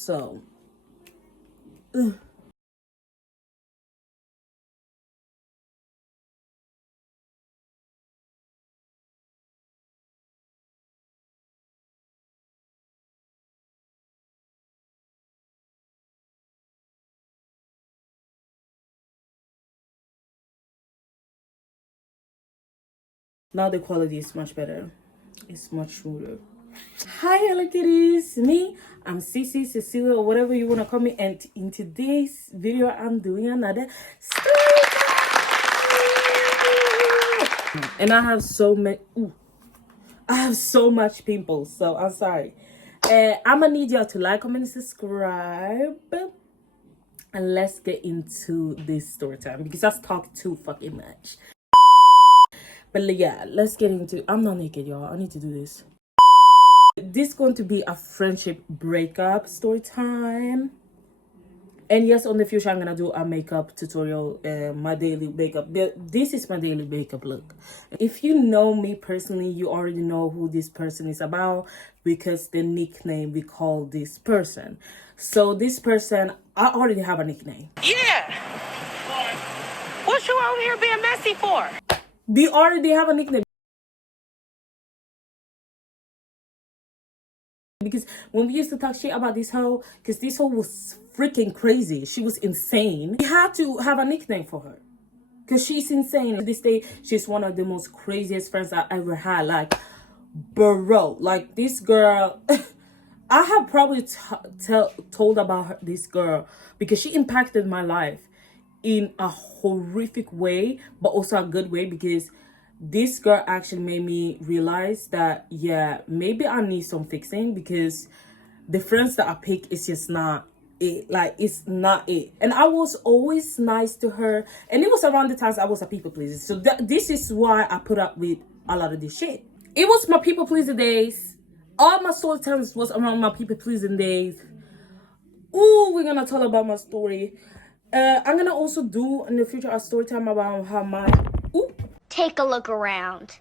So now the quality is much better. It's much smoother. Hi, hello kitties. Me, I'm Cece, Cecilia, or whatever you want to call me. And in today's video, I'm doing another story time. And I have so many. I have so much pimples, so I'm sorry. I'm gonna need y'all to like, comment, and subscribe. And let's get into this story time because I've talked too fucking much. But yeah, let's get into. I'm not naked, y'all. I need to do this. This is going to be a friendship breakup story time. And yes, on the future, I'm gonna do a makeup tutorial, my daily makeup. This is my daily makeup look. If you know me personally, you already know who this person is about because the nickname we call this person. So this person, I already have a nickname. Yeah. What you out here being messy for? We already have a nickname. Because when we used to talk shit about this hoe, because this hoe was freaking crazy. She was insane. We had to have a nickname for her. Because she's insane. To this day, she's one of the most craziest friends I ever had. Like, bro. Like, this girl... I have probably told about this girl because she impacted my life in a horrific way, but also a good way, because this girl actually made me realize that, yeah, maybe I need some fixing, because the friends that I pick is just not it. Like, it's not it. And I was always nice to her, and it was around the times I was a people pleaser. So this is why I put up with a lot of this shit. It was my people pleaser days. All my story times was around my people pleasing days. Ooh, we're gonna tell about my story. I'm gonna also do in the future a story time about how my... Ooh. Take a look around.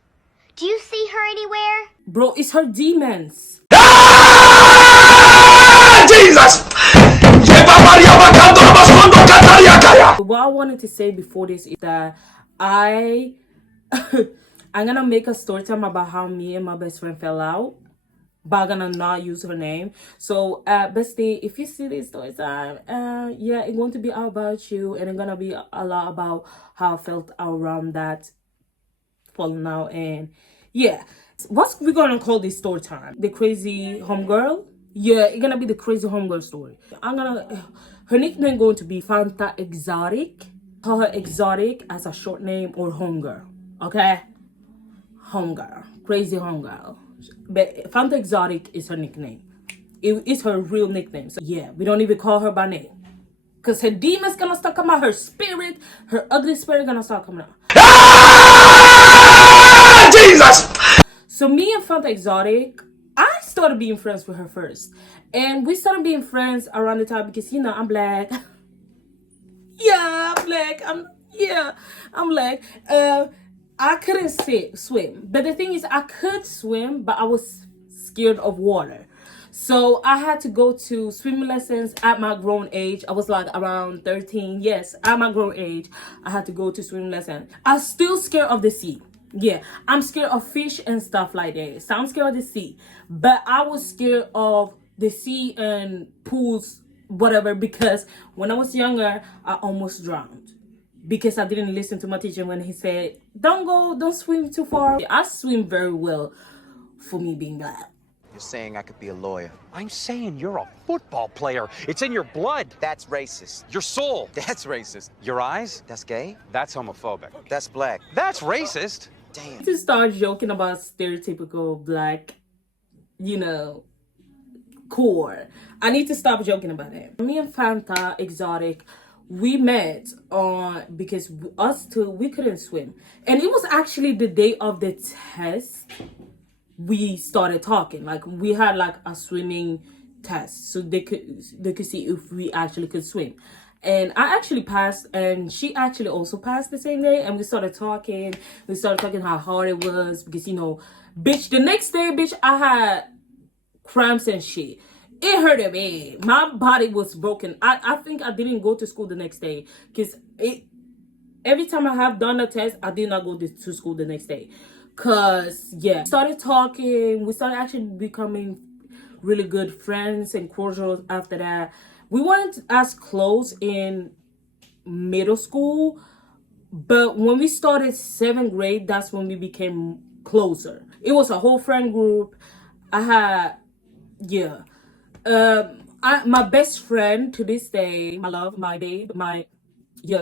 Do you see her anywhere? Bro, it's her demons. Jesus! What I wanted to say before this is that I'm gonna make a story time about how me and my best friend fell out, but I'm gonna not use her name. So bestie, if you see this story time, yeah, it's going to be all about you, and it's gonna be a lot about how I felt around that falling out. And yeah, what's we gonna call this story time? The crazy homegirl? Yeah, it's gonna be the crazy homegirl story. Her nickname going to be Fanta Exotic. Call her Exotic as a short name, or homegirl. Okay, homegirl, crazy homegirl. But Fanta Exotic is her nickname. It is her real nickname. So yeah, we don't even call her by name, because her demons gonna start coming out. Her spirit, her ugly spirit gonna start coming out. Jesus! So me and Fanta Exotic, I started being friends with her first. And we started being friends around the time because, you know, I'm black. Yeah, I'm black. I'm black. I couldn't swim. But the thing is, I could swim, but I was scared of water. So I had to go to swimming lessons at my grown age. I was like around 13. Yes, at my grown age, I had to go to swimming lessons. I'm still scared of the sea. Yeah, I'm scared of fish and stuff like that. So I'm scared of the sea. But I was scared of the sea and pools, whatever, because when I was younger, I almost drowned. Because I didn't listen to my teacher when he said, don't swim too far. I swim very well for me being black. You're saying I could be a lawyer. I'm saying you're a football player. It's in your blood. That's racist. Your soul. That's racist. Your eyes. That's gay. That's homophobic. That's black. That's racist. Damn. To start joking about stereotypical black, you know, core. I need to stop joking about it. Me and Fanta Exotic, we met because us two, we couldn't swim. And it was actually the day of the test we started talking. Like, we had like a swimming test, so they could see if we actually could swim. And I actually passed, and she actually also passed the same day. And we started talking how hard it was, because, you know, bitch, the next day, bitch, I had cramps and shit. it hurt a bit. My body was broken. I think I didn't go to school the next day because every time I have done a test, I did not go to school the next day. Cause yeah, we started talking. We started actually becoming really good friends and cordial after that. We weren't as close in middle school, but when we started 7th grade, that's when we became closer. It was a whole friend group. I had, yeah. My best friend to this day, my love, my babe, my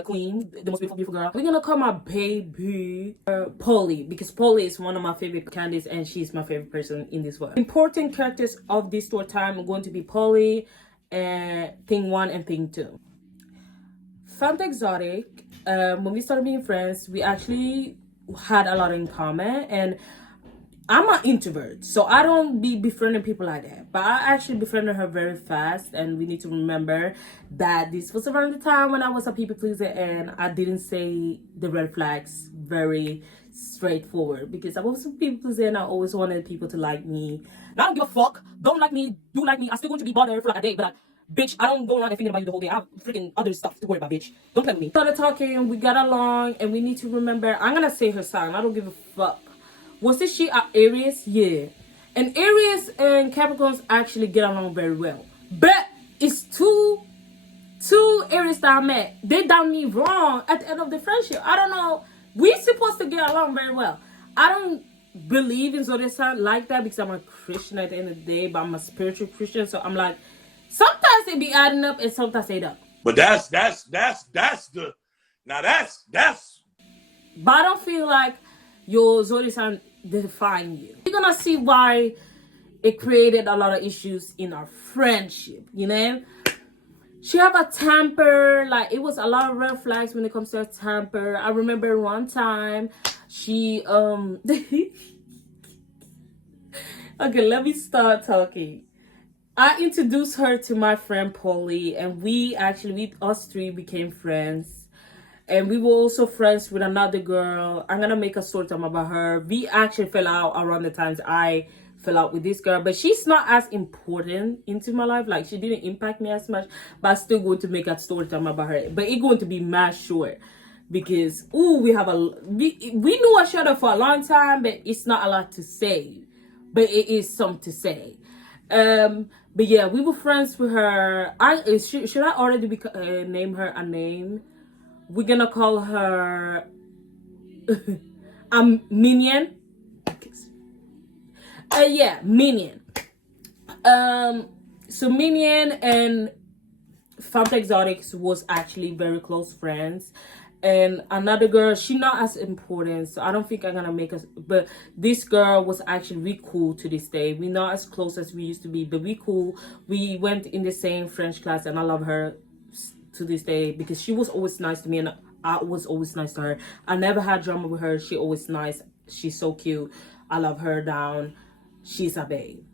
queen, the most beautiful girl. We're gonna call my baby Polly, because Polly is one of my favorite candies and she's my favorite person in this world. Important characters of this story time are going to be Polly and Thing 1 and Thing 2. Fanta Exotic, when we started being friends, we actually had a lot in common, and I'm an introvert, so I don't be befriending people like that. But I actually befriended her very fast, and we need to remember that this was around the time when I was a people pleaser and I didn't say the red flags very straightforward, because I was a people pleaser and I always wanted people to like me. And I don't give a fuck. Don't like me, do like me. I'm still going to be bothered for like a day, but like, bitch, I don't go around and thinking about you the whole day. I have freaking other stuff to worry about, bitch. Don't play with me. Started talking, we got along, and we need to remember, I'm gonna say her sign. I don't give a fuck. Wasn't she an Aries? Yeah. And Aries and Capricorns actually get along very well. But it's two Aries that I met. They done me wrong at the end of the friendship. I don't know. We're supposed to get along very well. I don't believe in zodiac sign like that because I'm a Christian at the end of the day, but I'm a spiritual Christian. So I'm like, sometimes they be adding up and sometimes they don't. But that's the now that's But I don't feel like your zodiac sign define you. You're gonna see why it created a lot of issues in our friendship, you know? She have a temper, like it was a lot of red flags when it comes to her temper. I remember one time she okay, let me start talking. I introduced her to my friend Polly, and us three became friends. And we were also friends with another girl. I'm gonna make a story time about her. We actually fell out around the times I fell out with this girl, but she's not as important into my life. Like, she didn't impact me as much, but I'm still going to make a story time about her. But it's going to be mad short because we knew each other for a long time, but it's not a lot to say. But it is something to say. But yeah, we were friends with her. Should I already name her a name? We're gonna call her Minion. Yeah, Minion. So Minion and Fanta Exotics was actually very close friends. And another girl, she not as important, so I don't think I'm gonna make us. But this girl was actually really cool to this day. We're not as close as we used to be, but we cool. We went in the same French class, and I love her to this day because she was always nice to me, and I was always nice to her. I never had drama with her. She always nice. She's so cute. I love her down. She's a babe.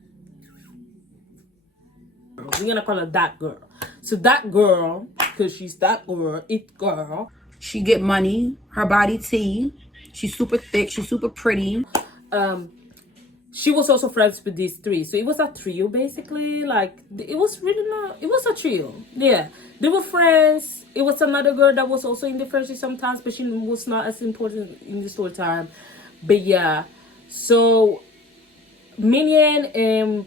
We're gonna call her that girl. So that girl, because she's that girl, it girl. She get money, her body tea. She's super thick, she's super pretty. She was also friends with these three. So it was a trio basically. Like, it was a trio. Yeah. They were friends. It was another girl that was also in the friendship sometimes, but she was not as important in the story time. But yeah. So Minion and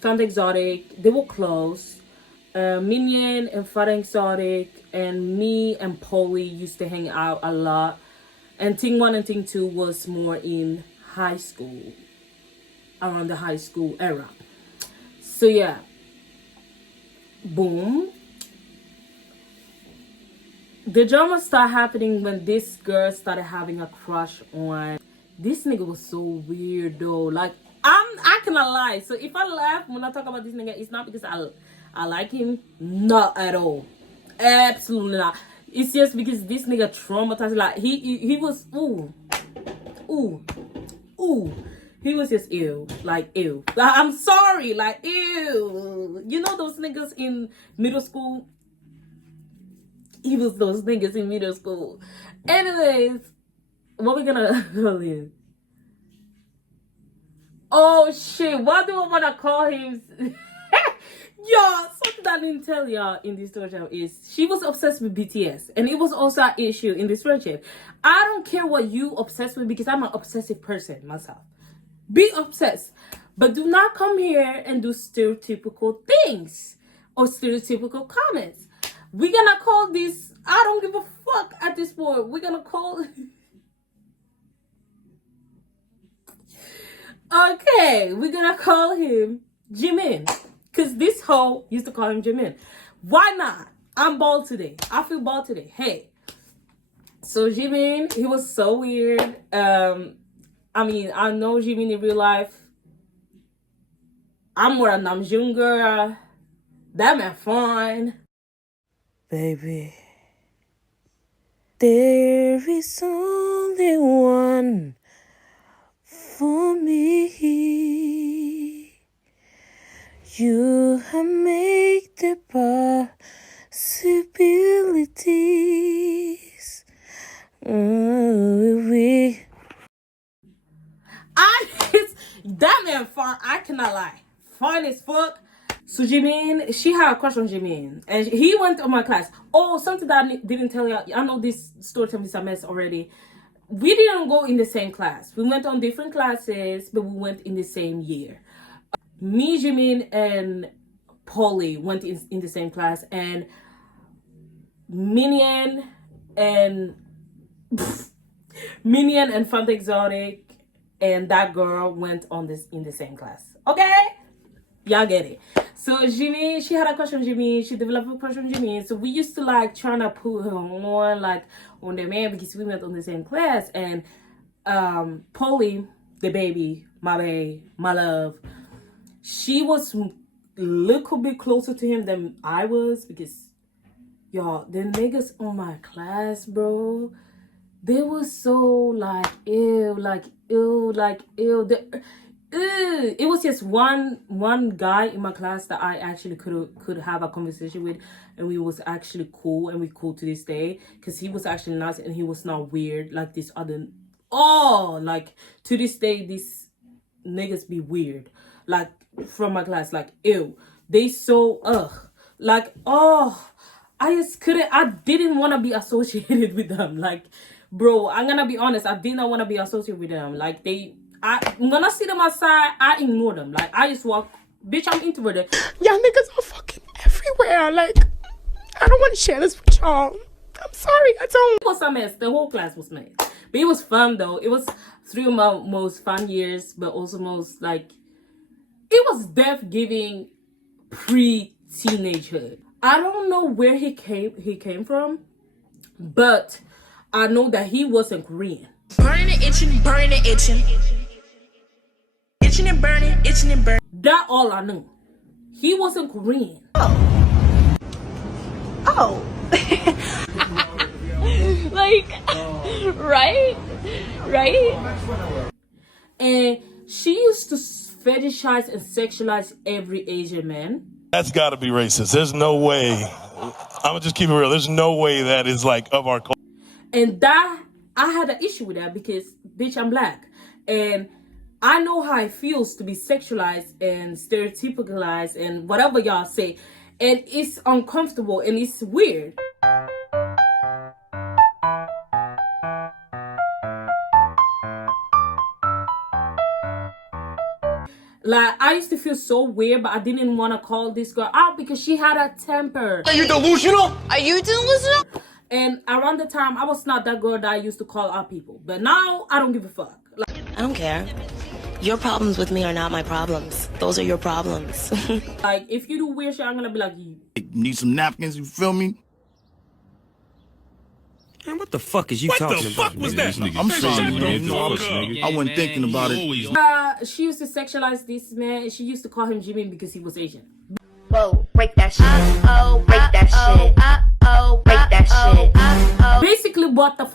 Fanta Exotic, they were close. Minion and Fanta Exotic and me and Polly used to hang out a lot. And Thing 1 and Thing 2 was more in high school. Around the high school era. So yeah. Boom. The drama started happening when this girl started having a crush on. This nigga was so weird though. Like, I cannot lie. So if I laugh when I talk about this nigga, it's not because I like him. Not at all. Absolutely not. It's just because this nigga traumatized. Like, he was ooh. He was just ew. Like, ew. I'm sorry. Like, ew. You know those niggas in middle school? He was those niggas in middle school. Anyways, what we gonna call him? Oh, shit. What do I want to call him? Y'all, something that I didn't tell y'all in this story time is she was obsessed with BTS, and it was also an issue in this friendship. I don't care what you obsessed with because I'm an obsessive person myself. Be obsessed, but do not come here and do stereotypical things or stereotypical comments. We're gonna call this, I don't give a fuck at this point. We're gonna call okay, we're gonna call him Jimin. Because this hoe used to call him Jimin. Why not? I'm bald today. I feel bald today. Hey. So Jimin, he was so weird. I mean, I know Jimin in real life. I'm more a Namjoon girl. That man fine. Baby, there is only one for me. You have made the possibilities. That man fine. I cannot lie. Fine as fuck. So Jimin, she had a crush on Jimin, and he went on my class. Oh, something that I didn't tell you. I know this story time is a mess already. We didn't go in the same class. We went on different classes, but we went in the same year. Me, Jimin, and Polly went in the same class, and Minion and Fanta Exotic and that girl went on this in the same class. Okay, y'all get it. So Jimin, she had a crush on Jimin. She developed a crush on Jimin. So we used to like trying to put her on like on the man because we went on the same class. And Polly, the baby, my babe, my love, she was a little bit closer to him than I was because y'all, the niggas on my class, bro, they were so like ew. It was just one guy in my class that I actually could have a conversation with, and we was actually cool, and we cool to this day because he was actually nice and he was not weird like this other. Oh, like to this day, these niggas be weird. Like from my class, like ew, they so like oh, I just couldn't. I didn't want to be associated with them. Like, bro, I'm gonna be honest. I did not want to be associated with them. Like I'm gonna see them outside. I ignore them. Like I just walk. Bitch, I'm introverted. Y'all niggas are fucking everywhere. Like, I don't want to share this with y'all. I'm sorry, I don't. It was a mess. The whole class was mess. But it was fun though. It was 3 of my most fun years, but also most like it was death giving pre-teenagehood. I don't know where he came from, but I know that he wasn't Korean. Burning and itching, burning and itching. Itching and burning, itching and burning. That all I knew. He wasn't Korean. Oh. Like, right? And she used to fetishize and sexualize every Asian man. That's got to be racist. There's no way. I'm gonna just keep it real. There's no way that is like of our culture. And that I had an issue with that because bitch, I'm black, and I know how it feels to be sexualized and stereotypicalized and whatever y'all say, and it's uncomfortable and it's weird. Like, I used to feel so weird, but I didn't want to call this girl out because she had a temper. Are you delusional? Are you delusional? And around the time, I was not that girl that I used to call out people. But now, I don't give a fuck. Like, I don't care. Your problems with me are not my problems. Those are your problems. like, if you do weird shit, I'm gonna be like, you Need some napkins, you feel me? Man, what the fuck is you talking about? What the fuck was that? I'm sorry, I wasn't thinking about it. She used to sexualize this man, and she used to call him Jimmy because he was Asian. Whoa, break that shit. Break that shit. Break that shit. Basically, what I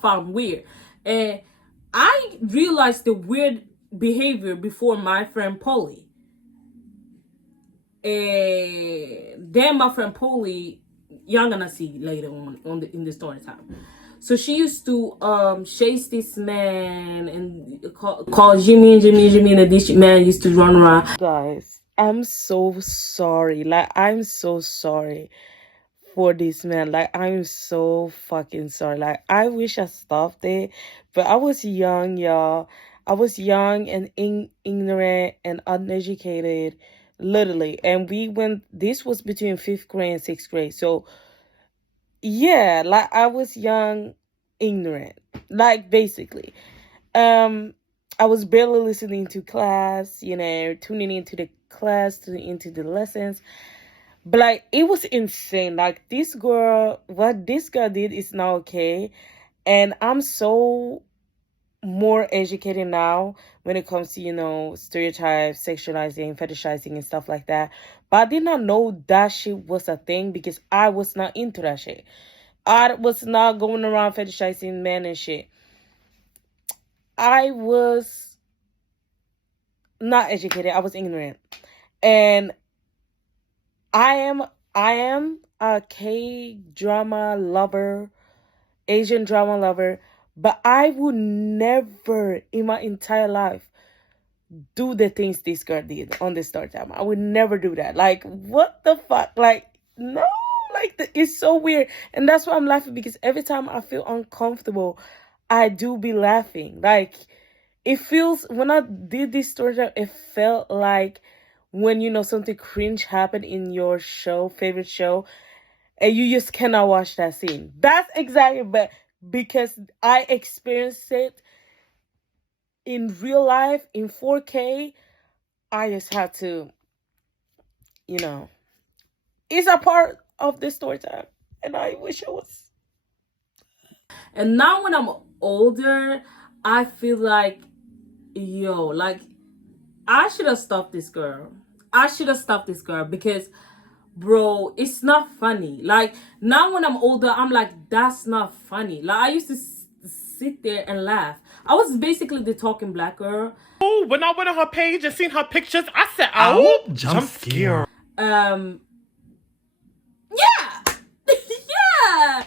found weird. And I realized the weird behavior before my friend Polly. And then my friend Polly, y'all gonna see later on in the story time. So she used to chase this man and call Jimmy, and this man used to run around. Guys, I'm so sorry. Like, I'm so sorry for this man. Like, I'm so fucking sorry. Like, I wish I stopped it, but I was young, y'all. I was young and ignorant and uneducated, literally. And this was between 5th grade and 6th grade. So, yeah, like, I was young, ignorant, like, basically. I was barely listening to class, tuning into the class, tuning into the lessons. But like, it was insane. Like, what this girl did is not okay. And I'm so more educated now when it comes to, stereotypes, sexualizing, fetishizing, and stuff like that. But I did not know that shit was a thing because I was not into that shit. I was not going around fetishizing men and shit. I was not educated. I was ignorant. And I am a K-drama lover, Asian drama lover, but I would never in my entire life do the things this girl did on the Star Time. I would never do that. Like, what the fuck? Like, no, like, it's so weird. And that's why I'm laughing, because every time I feel uncomfortable, I do be laughing. Like, it feels, when I did this Story Time, it felt like when, something cringe happened in your favorite show, and you just cannot watch that scene. That's exactly, but because I experienced it in real life, in 4K, I just had to, it's a part of the Story Time, and I wish it was. And now when I'm older, I feel like, like, I should have stopped this girl. Because, bro, it's not funny. Like, now when I'm older, I'm like, that's not funny. Like, I used to sit there and laugh. I was basically the talking black girl. Oh, when I went on her page and seen her pictures, I said, "Oh, jump scare." Yeah. Yeah.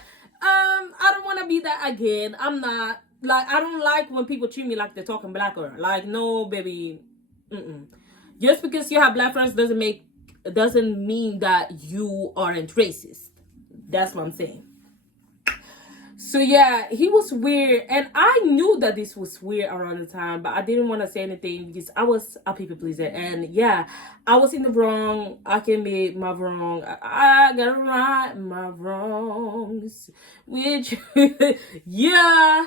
I don't want to be that again. I'm not. Like, I don't like when people treat me like they're talking black girl. Like, no, baby. Just because you have black friends doesn't mean that you aren't racist. That's what I'm saying. So yeah, he was weird, and I knew that this was weird around the time, but I didn't want to say anything because I was a people pleaser, and yeah, I was in the wrong. I can be my wrong. I gotta right my wrongs, which yeah,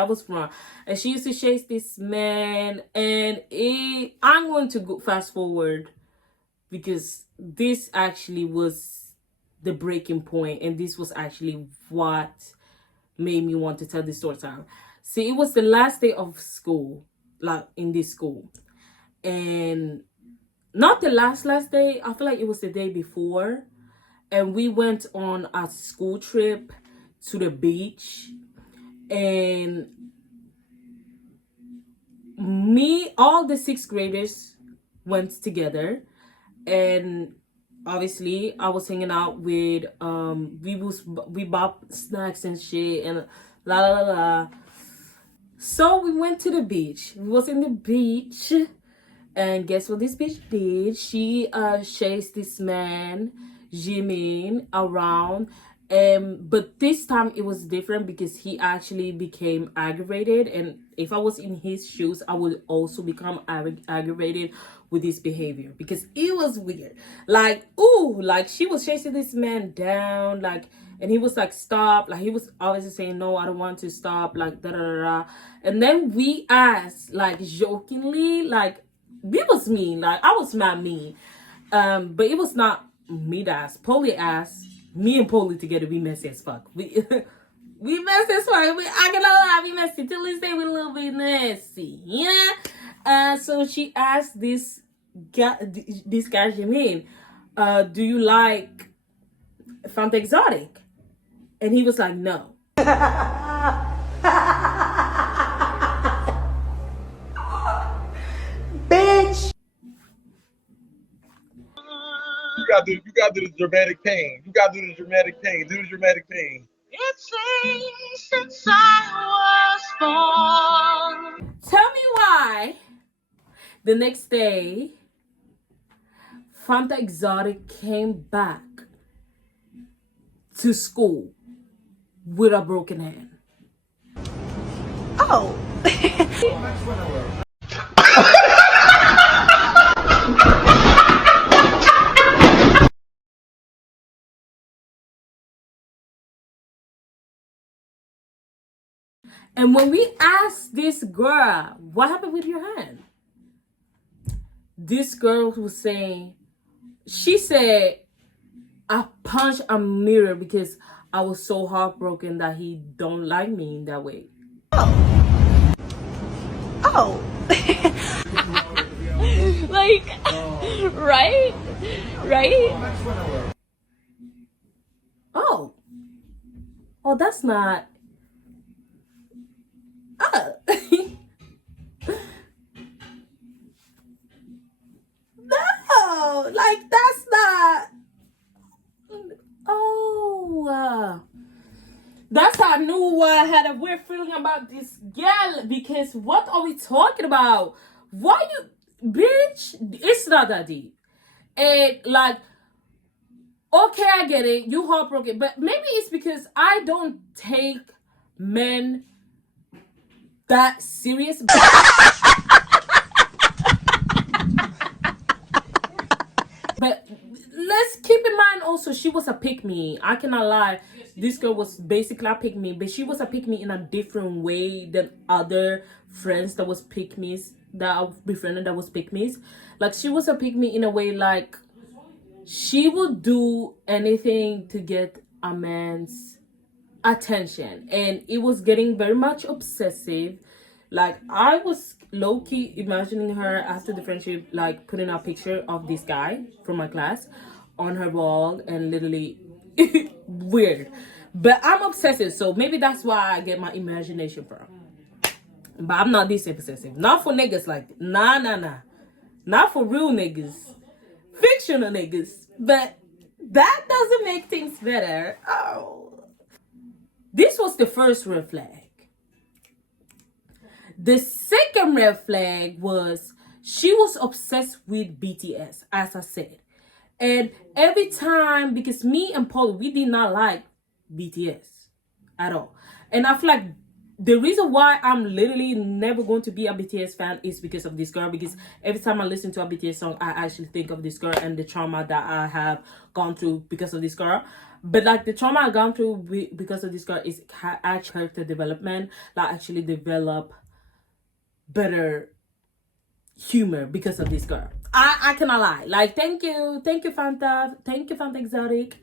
I was wrong. And she used to chase this man, and I'm going to go fast forward because this actually was the breaking point, and this was actually what made me want to tell this story time. See, it was the last day of school, like in this school, and not the last day. I feel like it was the day before, and we went on a school trip to the beach, and all the 6th graders went together, and obviously I was hanging out with we bought snacks and shit and la la la la. So we went to the beach. We was in the beach, and guess what this bitch did? She chased this man, Jimin, around. But this time it was different because he actually became aggravated, and if I was in his shoes, I would also become aggravated with his behavior because it was weird. Like, ooh, like she was chasing this man down, like, and he was like, stop. Like, he was obviously saying, no, I don't want to stop, like, da da da da. And then we asked, like, jokingly, like, it was mean, like, I was mad mean. But it was not me that asked. Polly asked. Me and Polly together, we messy as fuck. We messy as fuck. I cannot lie, we messy. Till this day, we a little bit messy. Yeah? So she asked this guy, Jimin, do you like Fanta Exotic? And he was like, no. Bitch. You gotta do the dramatic pain. You gotta do the dramatic pain. Do the dramatic pain. It seems since I was born. Tell me why the next day Fanta Exotic came back to school with a broken hand. Oh. And when we asked this girl, what happened with your hand? This girl was saying, she said, I punched a mirror because I was so heartbroken that he don't like me in that way. Oh. Like, right? Right? Oh, that's not. No, like that's not. Oh, that's how I knew I had a weird feeling about this girl. Because what are we talking about? Why you, bitch? It's not that deep. And like, okay, I get it. You heartbroken, but maybe it's because I don't take men that serious. But let's keep in mind also, she was a pick-me. I cannot lie. This girl was basically a pick-me, but she was a pick-me in a different way than other friends that was pick-me's, that I befriended that was pick-me's. Like, she was a pick-me in a way like she would do anything to get a man's attention. And it was getting very much obsessive. Like, I was low-key imagining her after the friendship, like putting a picture of this guy from my class on her wall, and literally weird. But I'm obsessive, so maybe that's why I get my imagination from. But I'm not this obsessive. Not for niggas like that. Nah. Not for real niggas. Fictional niggas. But that doesn't make things better. Oh. This was the first red flag. The second red flag was she was obsessed with BTS, as I said. And every time, because me and Paul, we did not like BTS at all. And I feel like the reason why I'm literally never going to be a BTS fan is because of this girl. Because every time I listen to a BTS song, I actually think of this girl and the trauma that I have gone through because of this girl. But like, the trauma I've gone through because of this girl is actually character development. Like, actually develop better humor because of this girl. I cannot lie. Like, thank you Fanta Exotic.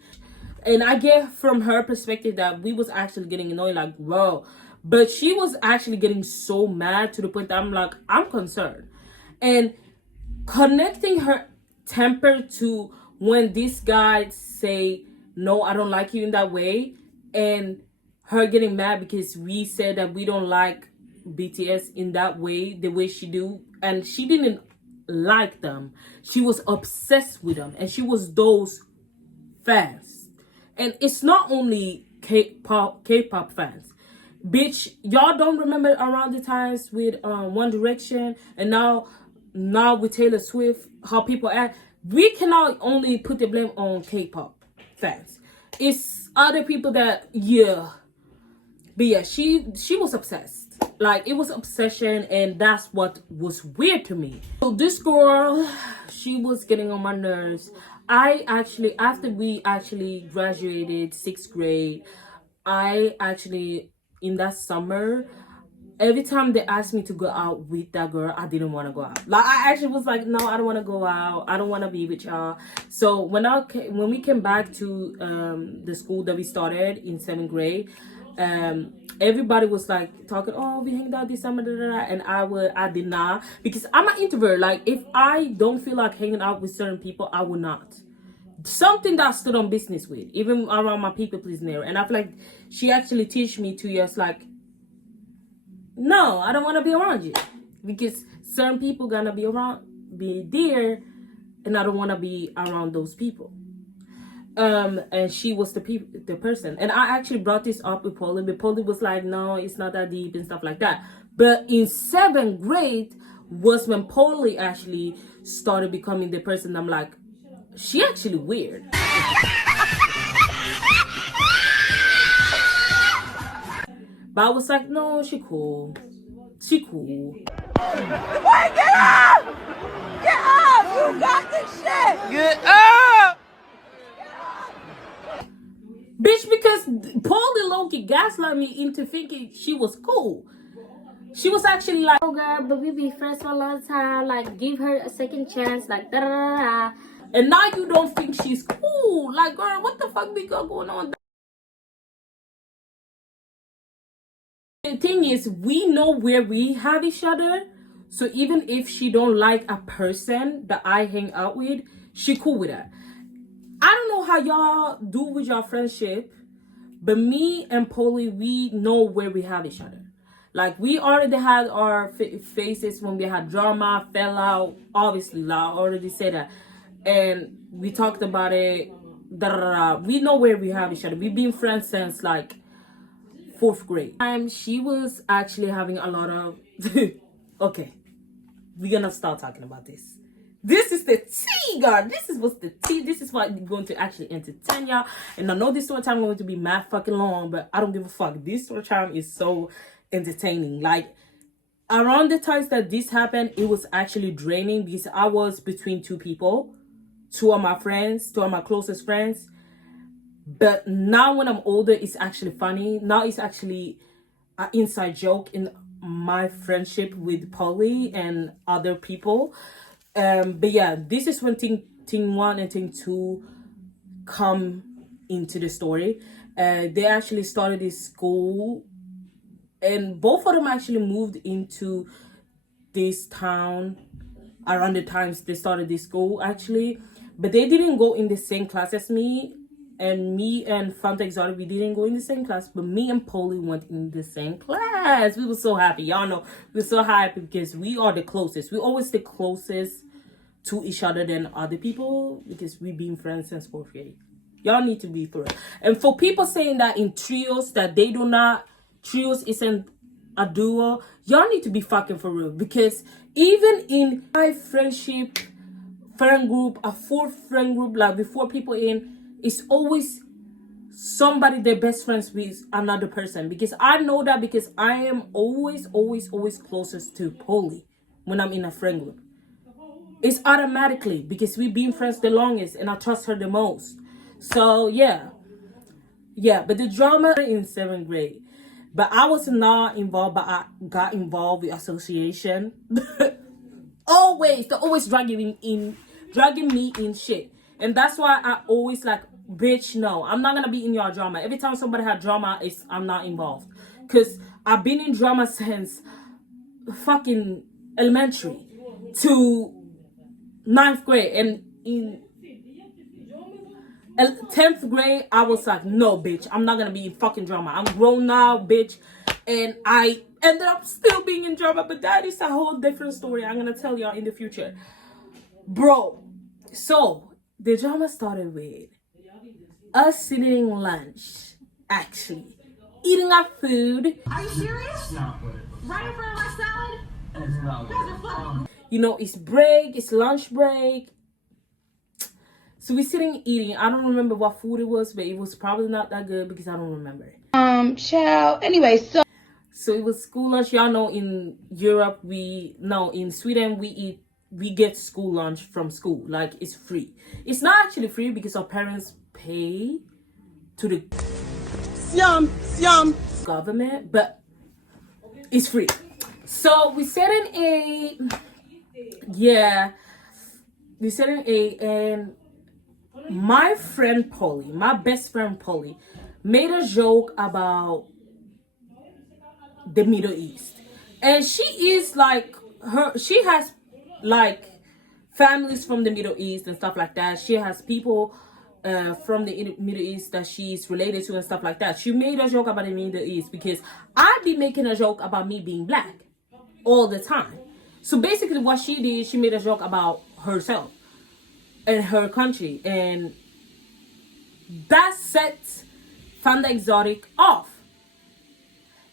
And I get from her perspective that we was actually getting annoyed, like, whoa. But she was actually getting so mad to the point that I'm like, I'm concerned. And connecting her temper to when this guy say, no, I don't like you in that way, and her getting mad because we said that we don't like BTS in that way, the way she do, and she didn't like them. She was obsessed with them, and she was those fans. And it's not only K-pop fans. Bitch, y'all don't remember around the times with One Direction, and now with Taylor Swift, how people act. We cannot only put the blame on K-pop fans. It's other people that, yeah. But yeah, she was obsessed. Like, it was obsession, and that's what was weird to me. So this girl, she was getting on my nerves. I actually, after we actually graduated 6th grade, I actually, in that summer, every time they asked me to go out with that girl, I didn't want to go out. Like, I actually was like, no, I don't want to go out. I don't want to be with y'all. So when we came back to the school that we started in 7th grade, everybody was like talking, oh, we hanged out this summer, and I did not, because I'm an introvert. Like, if I don't feel like hanging out with certain people, I will not. Something that I stood on business with, even around my people pleasing area. And I feel like she actually teach me 2 years, like, no, I don't want to be around you, because certain people gonna be there, and I don't want to be around those people. And she was the person, and I actually brought this up with Polly, but Polly was like, no, it's not that deep and stuff like that. But in 7th grade was when Polly actually started becoming the person. I'm like, she actually weird. But I was like, no, she cool. She cool. Wait, get up! Get up! You got this shit! Get up! Bitch, because Paulie Loki gaslight me into thinking she was cool. She was actually like, oh girl, but we be friends for a long time. Like, give her a second chance. Like, da da da da. And now you don't think she's cool. Like, girl, what the fuck we got going on? The thing is, we know where we have each other. So even if she don't like a person that I hang out with, she cool with that. I don't know how y'all do with your friendship, but me and Polly, we know where we have each other. Like, we already had our faces when we had drama, fell out. Obviously, I already said that. And we talked about it. We know where we have each other. We've been friends since, like, 4th grade. She was actually having a lot of... Okay, we're gonna start talking about this. This is the tea, God. This is what's the tea. This is what I'm going to actually entertain y'all. And I know this story time is going to be mad fucking long, but I don't give a fuck. This story time is so entertaining. Like, around the times that this happened, it was actually draining because I was between two people. Two of my friends, two of my closest friends. But now when I'm older, it's actually funny. Now it's actually an inside joke in my friendship with Polly and other people. But yeah, this is when thing 1 and thing 2 come into the story. They actually started this school, and both of them actually moved into this town around the times they started this school actually, but they didn't go in the same class as me. And me and Fanta Exotic, we didn't go in the same class, but me and Polly went in the same class. We were so happy. Y'all know, we were so happy because we are the closest. We always the closest to each other than other people because we've been friends since 4th grade. Y'all need to be thrilled. And for people saying that in trios, that they do not, trios isn't a duo, y'all need to be fucking for real. Because even in my friendship, friend group, a 4th friend group, like before people in, it's always somebody they're best friends with another person. Because I know that because I am always closest to Polly when I'm in a friend group. It's automatically because we've been friends the longest and I trust her the most. So yeah, but the drama in 7th grade. But I was not involved, but I got involved with association. They're always dragging me in shit. And that's why I always like, bitch, no, I'm not gonna be in your drama. Every time somebody had drama, I'm not involved. Because I've been in drama since fucking elementary to 9th grade. And in 10th grade, I was like, no, bitch, I'm not gonna be in fucking drama. I'm grown now, bitch. And I ended up still being in drama. But that is a whole different story I'm gonna tell y'all in the future. Bro, so the drama started with us sitting in lunch, actually, eating our food. Are you serious? No. Right in front of my salad? You know, it's break, it's lunch break. So we're sitting eating. I don't remember what food it was, but it was probably not that good because I don't remember it. Child. Anyway, so it was school lunch. Y'all know in Europe, in Sweden, we get school lunch from school. Like, it's free. It's not actually free because our parents pay to the government, but it's free. So we sat in A, and my friend Polly, my best friend Polly, made a joke about the Middle East. And she is like, she has like families from the Middle East and stuff like that. She has people from the Middle East that she's related to and stuff like that. She made a joke about the Middle East because I'd be making a joke about me being black all the time. So basically what she did, she made a joke about herself and her country, and that sets Fanta Exotic off.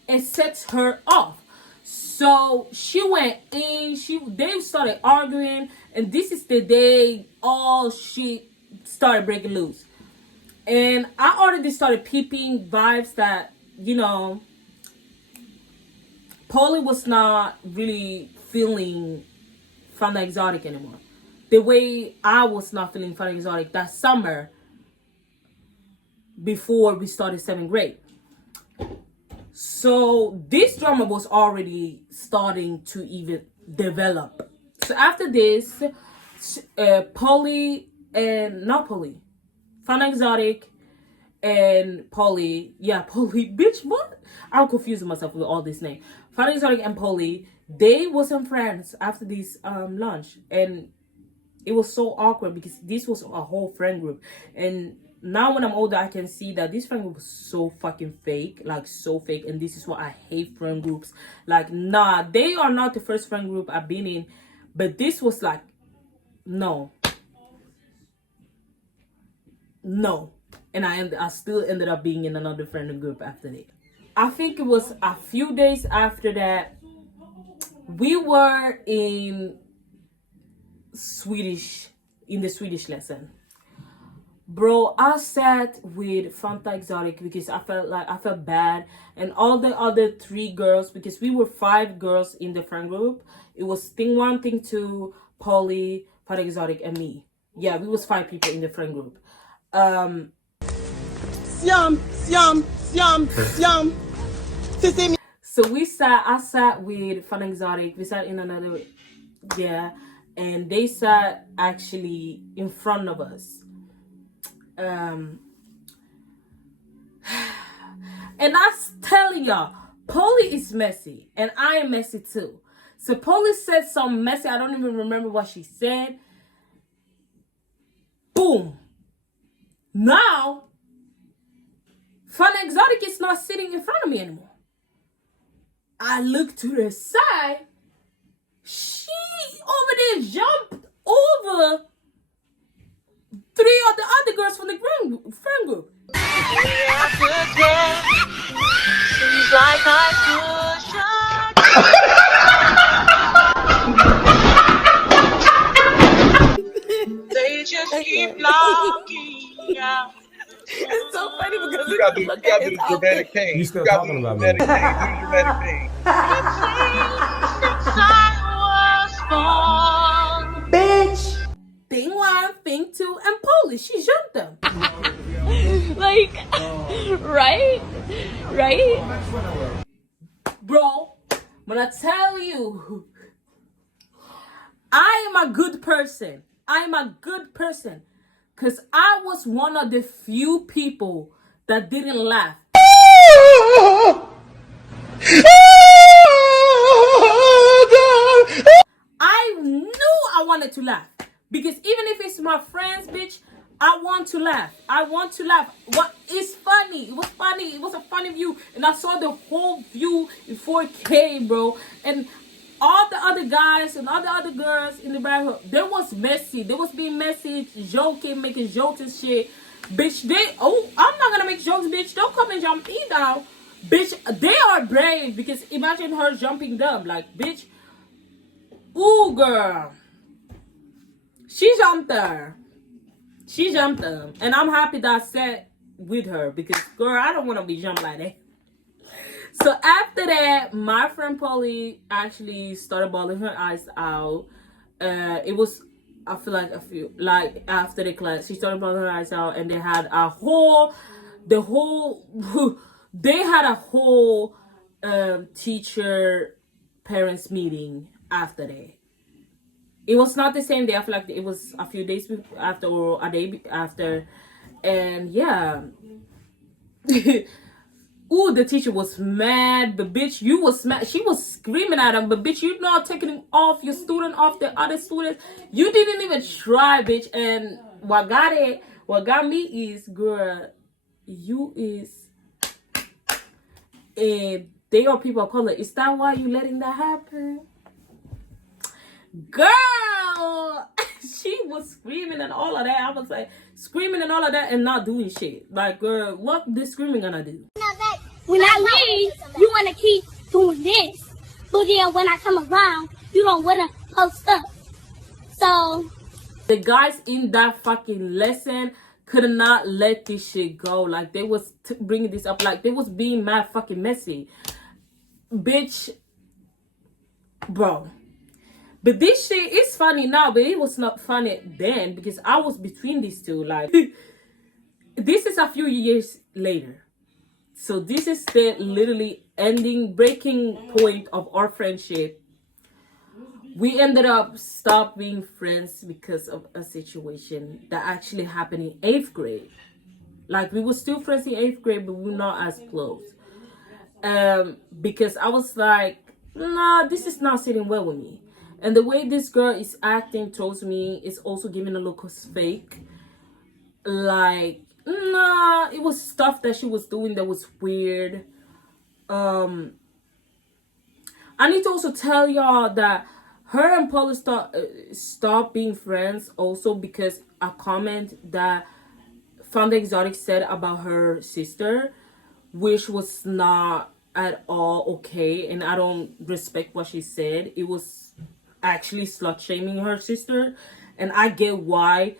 It sets her off. So she went in, they started arguing, and this is the day all shit started breaking loose. And I already started peeping vibes that, you know, Polly was not really feeling Fanta Exotic anymore. The way I was not feeling Fanta Exotic that summer before we started 7th grade. So this drama was already starting to even develop. So after this, Fanta Exotic and Polly, bitch, what? I'm confusing myself with all this name. Fanta Exotic and Polly, they wasn't friends after this lunch, and it was so awkward because this was a whole friend group. And now when I'm older, I can see that this friend group was so fucking fake, like so fake. And this is why I hate friend groups. Like, nah, they are not the first friend group I've been in, but this was like, no. And I still ended up being in another friend group after that. I think it was a few days after that, we were in the Swedish lesson. Bro, I sat with Fanta Exotic because I felt bad, and all the other 3 girls, because we were 5 girls in the friend group. It was thing 1, thing 2, Polly, Fanta Exotic, and me. Yeah, we was 5 people in the friend group. So I sat with Fanta Exotic. We sat in another, and they sat actually in front of us. And I'm telling y'all, Polly is messy, and I am messy too. So Polly said something messy. I don't even remember what she said. Boom. Now, Fanta Exotic is not sitting in front of me anymore. I look to the side. She over there jumped over 3 of the other girls from the friend group. Seems like I should. They just keep knocking out. It's so funny because you got to do the dramatic pain. You still talking about me? Do the dramatic pain. Bitch. Thing 1, thing 2, and Polly. She jumped them. Like, right? Bro, when I tell you, I am a good person. Because I was one of the few people that didn't laugh. I knew I wanted to laugh. Because even if it's my friends, bitch, I want to laugh. What is funny? It was funny. It was a funny view. And I saw the whole view in 4K, bro. And all the other guys and all the other girls in the back, they was messy. They was being messy, joking, making jokes and shit. Bitch, I'm not gonna make jokes, bitch. Don't come and jump me down. Bitch, they are brave because imagine her jumping them. Like, bitch, ooh, girl. She jumped her. And I'm happy that I sat with her because, girl, I don't want to be jumped like that. So after that, my friend Polly actually started bawling her eyes out. It was, I feel like after the class, she started bawling her eyes out, and they had a whole teacher parents meeting after that. It was not the same day. I feel like it was a few days after or a day after. And yeah. Ooh, the teacher was mad. But bitch, you was mad. She was screaming at him. But bitch, you not taking off your student off the other students. You didn't even try, bitch. And what got me is, girl, you is... And they are people of color. Is that why you letting that happen? Girl, she was screaming and all of that. I was like, screaming and all of that and not doing shit. Like, girl, what this screaming gonna do? When I leave, you want to keep doing this. But then when I come around, you don't want to post up. So, The guys in that fucking lesson could not let this shit go. Like, they was bringing this up. Like, they was being mad fucking messy. Bitch. Bro. But this shit is funny now, but it was not funny then because I was between these two. Like, this is a few years later. So this is the literally breaking point of our friendship. We ended up stop being friends because of a situation that actually happened in 8th grade. Like, we were still friends in 8th grade, but we were not as close. Because I was like, nah, this is not sitting well with me. And the way this girl is acting towards me is also giving a look fake. Like, nah, it was stuff that she was doing that was weird. I need to also tell y'all that her and Paula stopped being friends also because a comment that Founder Exotic said about her sister, which was not at all okay, and I don't respect what she said. It was actually slut shaming her sister, and I get why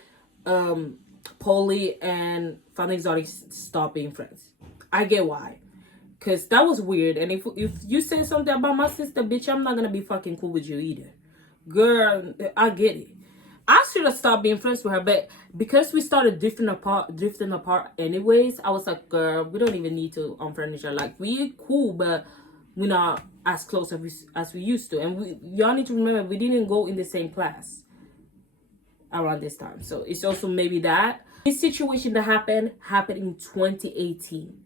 Polly and Founder Exotic stopped being friends. I get why, because that was weird. And if you say something about my sister, bitch, I'm not gonna be fucking cool with you either. Girl, I get it. I should have stopped being friends with her, but because we started drifting apart anyways, I was like, girl, we don't even need to unfriend each other. Like, we cool, but we're not as close as we used to. And y'all need to remember, we didn't go in the same class around this time. So it's also maybe that. This situation that happened in 2018.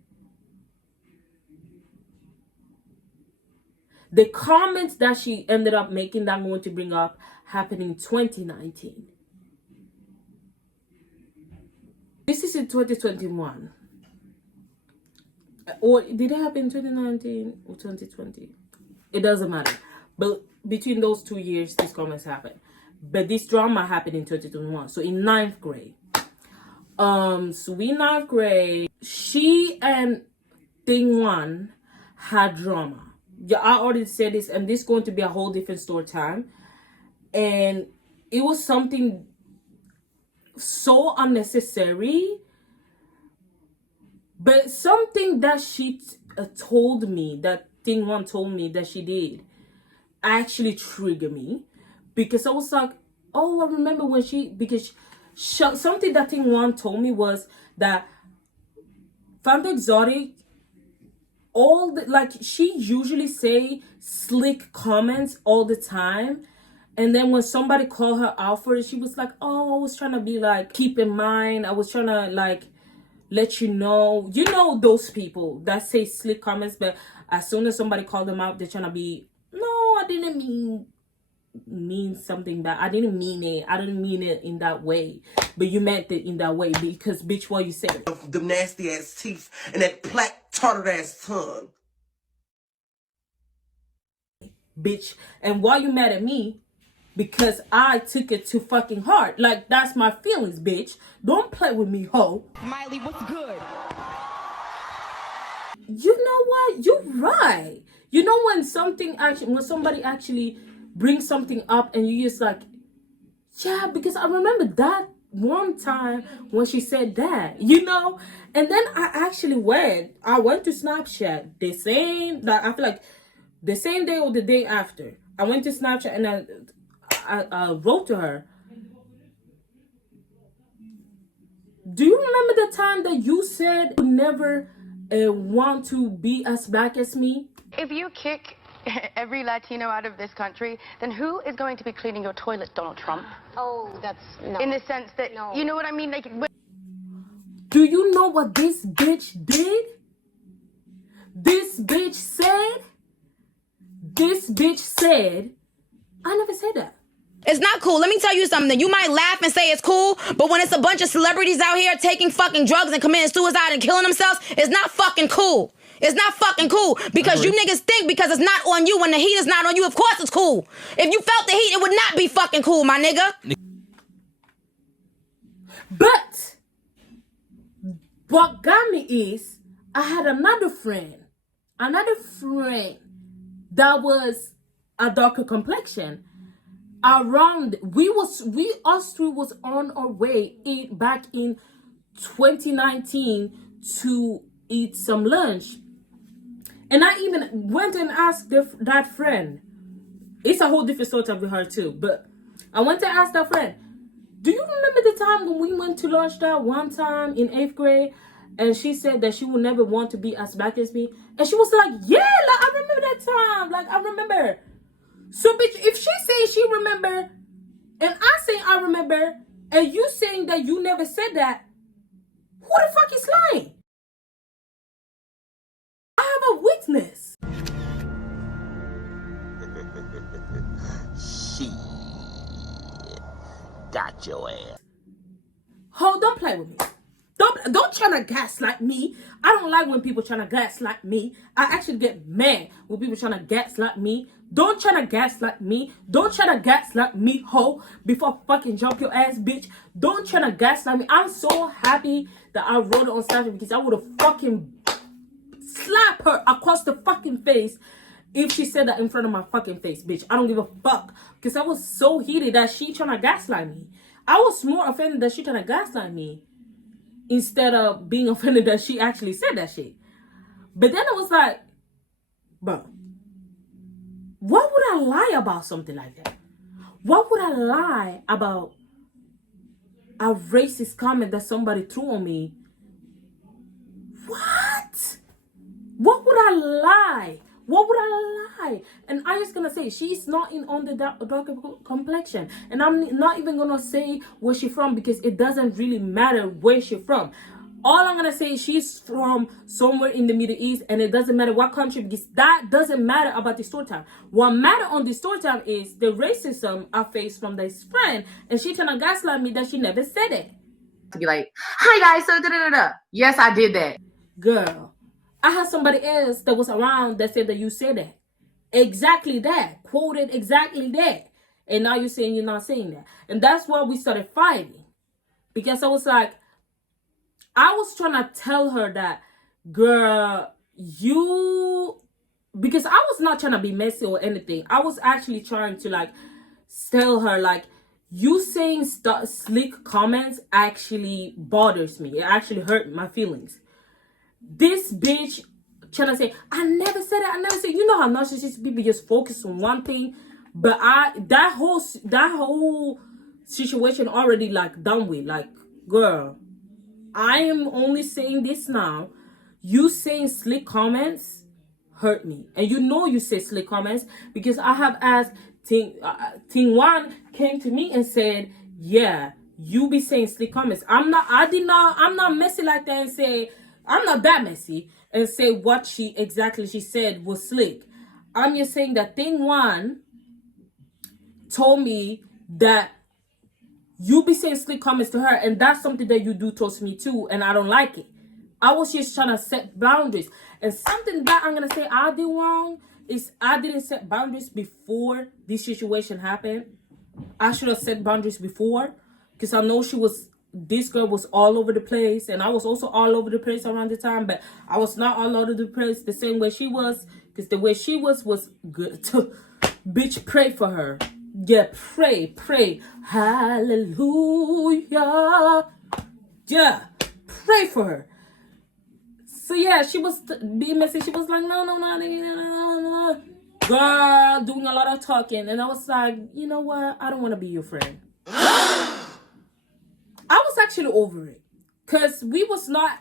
The comments that she ended up making that I'm going to bring up happened in 2019. This is in 2021. Or did it happen in 2019 or 2020? It doesn't matter. But between those 2 years, these comments happened. But this drama happened in 2021. So in 9th grade. So in 9th grade, she and Pt.1 had drama. Yeah, I already said this, and this is going to be a whole different story time. And it was something so unnecessary, but something that she told me, that Pt.1 told me that she did, actually triggered me. Because I was like, oh, I remember when something that Pt.1 told me was that Fanta Exotic, she usually say slick comments all the time. And then when somebody called her out for it, she was like, oh, I was trying to be like, keep in mind. I was trying to like, let you know. You know those people that say slick comments, but as soon as somebody called them out, they're trying to be, no, I didn't mean something bad. I didn't mean it. I didn't mean it in that way. But you meant it in that way because, bitch, what you said. The nasty ass teeth and that plaque tarted ass tongue. Bitch. And why you mad at me? Because I took it too fucking hard. Like, that's my feelings, bitch. Don't play with me, ho. Miley, what's good? You know what? You're right. You know when somebody actually brings something up and you just like, yeah, because I remember that one time when she said that, you know? And then I went to Snapchat the same day or the day after. I went to Snapchat and I wrote to her. Do you remember the time that you said you never want to be as black as me? If you kick every Latino out of this country, then who is going to be cleaning your toilet, Donald Trump? Oh, that's no. In the sense that, no. You know what I mean? Like, do you know what this bitch did? This bitch said, I never said that. It's not cool. Let me tell you something. You might laugh and say it's cool, but when it's a bunch of celebrities out here taking fucking drugs and committing suicide and killing themselves, it's not fucking cool. It's not fucking cool because you niggas think because it's not on you when the heat is not on you, of course it's cool. If you felt the heat, it would not be fucking cool, my nigga. But what got me is I had another friend that was a darker complexion. us three was on our way back in 2019 to eat some lunch. And I even went and asked that friend. It's a whole different story with her too. But I went to ask that friend, do you remember the time when we went to lunch that one time in 8th grade? And she said that she would never want to be as black as me. And she was like, yeah, like, I remember that time. Like, I remember. So, bitch, if she saying she remember, and I say I remember, and you saying that you never said that, who the fuck is lying? I have a witness. She got your ass. Hold, don't play with me. Don't try to gaslight me. I don't like when people trying to gaslight me. I actually get mad when people trying to gaslight me. Don't try to gaslight me. Don't try to gaslight me, ho, before I fucking jump your ass, bitch. Don't try to gaslight me. I'm so happy that I wrote it on Snapchat because I would have fucking slapped her across the fucking face if she said that in front of my fucking face, bitch. I don't give a fuck. Because I was so heated that she trying to gaslight me. I was more offended that she trying to gaslight me instead of being offended that she actually said that shit. But then I was like, bro, what would I lie about something like that? What would I lie about a racist comment that somebody threw on me? What? What would I lie? What would I lie? And I'm just gonna say she's not on the darker complexion, and I'm not even gonna say where she's from because it doesn't really matter where she's from. All I'm gonna say is she's from somewhere in the Middle East, and it doesn't matter what country because that doesn't matter about the story time. What matter on the story time is the racism I faced from this friend, and she trying to gaslight me that she never said it. To be like, hi guys, so da-da-da-da. Yes, I did that. Girl, I had somebody else that was around that said that you said that. Exactly that. Quoted exactly that. And now you're saying you're not saying that. And that's why we started fighting. Because I was like, I was trying to tell her that, girl, because I was not trying to be messy or anything. I was actually trying to like tell her like, you saying slick comments actually bothers me. It actually hurt my feelings. This bitch trying to say, I never said it. I never said. You know how narcissistic people just focus on one thing, but that whole situation already like done with. Like, girl, I am only saying this now. You saying slick comments hurt me, and you know you say slick comments because I have asked Pt.1 came to me and said, yeah, you be saying slick comments. I'm not messy like that and say. I'm not that messy and say what she said was slick. I'm just saying that Pt.1 told me that you be saying slick comments to her, and that's something that you do towards me too, and I don't like it. I was just trying to set boundaries. And something that I'm gonna say I did wrong is I didn't set boundaries before this situation happened. I should have set boundaries before because I know this girl was all over the place, and I was also all over the place around the time, but I was not all over the place the same way she was, because the way she was good. Bitch, pray for her. Yeah, pray. Hallelujah. Yeah, pray for her. So yeah, she was being messy. She was like, no. Girl, doing a lot of talking, and I was like, you know what? I don't want to be your friend. I was actually over it because we was not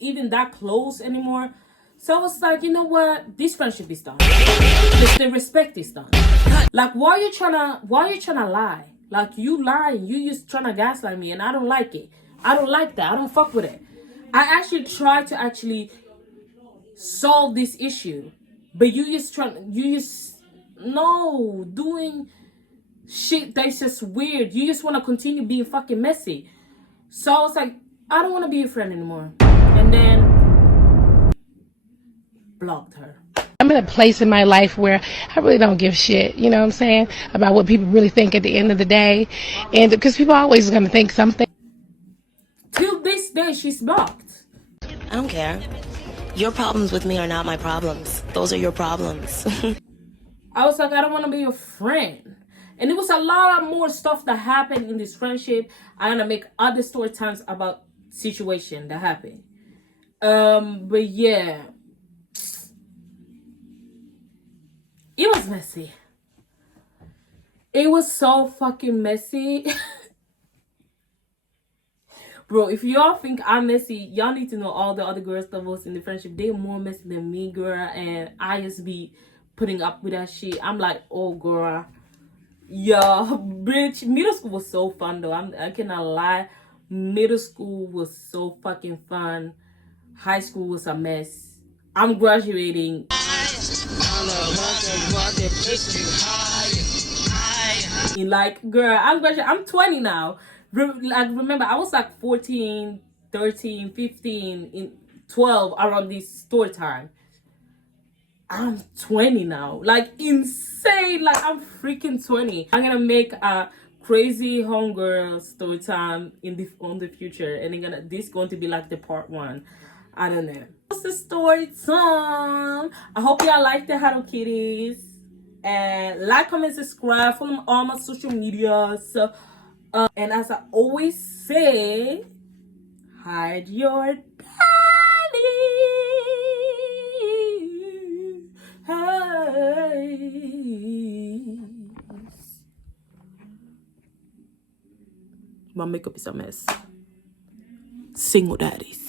even that close anymore. So I was like, you know what? This friendship is done. The respect is done. Like, why you trying to lie? Like, you lying. You just trying to gaslight me, and I don't like it. I don't like that. I don't fuck with it. I actually tried to solve this issue, but doing shit that's just weird. You just want to continue being fucking messy. So I was like, I don't want to be your friend anymore. And then blocked her. I'm in a place in my life where I really don't give shit, you know what I'm saying, about what people really think at the end of the day. And because people are always going to think something. Till this day, she's blocked. I don't care. Your problems with me are not my problems. Those are your problems. I was like, I don't want to be your friend. And it was a lot more stuff that happened in this friendship. I'm gonna make other story times about situation that happened. But yeah, it was messy. It was so fucking messy. Bro, if y'all think I'm messy, y'all need to know all the other girls that was in the friendship. They're more messy than me, girl. And I just be putting up with that shit. I'm like, oh, girl. Yeah, bitch. Middle school was so fun, though. I cannot lie. Middle school was so fucking fun. High school was a mess. I'm graduating. Like, girl, I'm graduating. I'm 20 now. Remember, I was like 14, 13, 15, 12 around this story time. I'm 20 now. Like, insane. Like, I'm freaking 20. I'm gonna make a crazy homegirl story time on the future, and this going to be like the part 1. I don't know. What's the story time? I hope y'all like the Hello Kitties. And like, comment, subscribe, follow me on all my social media. So, and as I always say, hide your my makeup is a mess. Single daddies.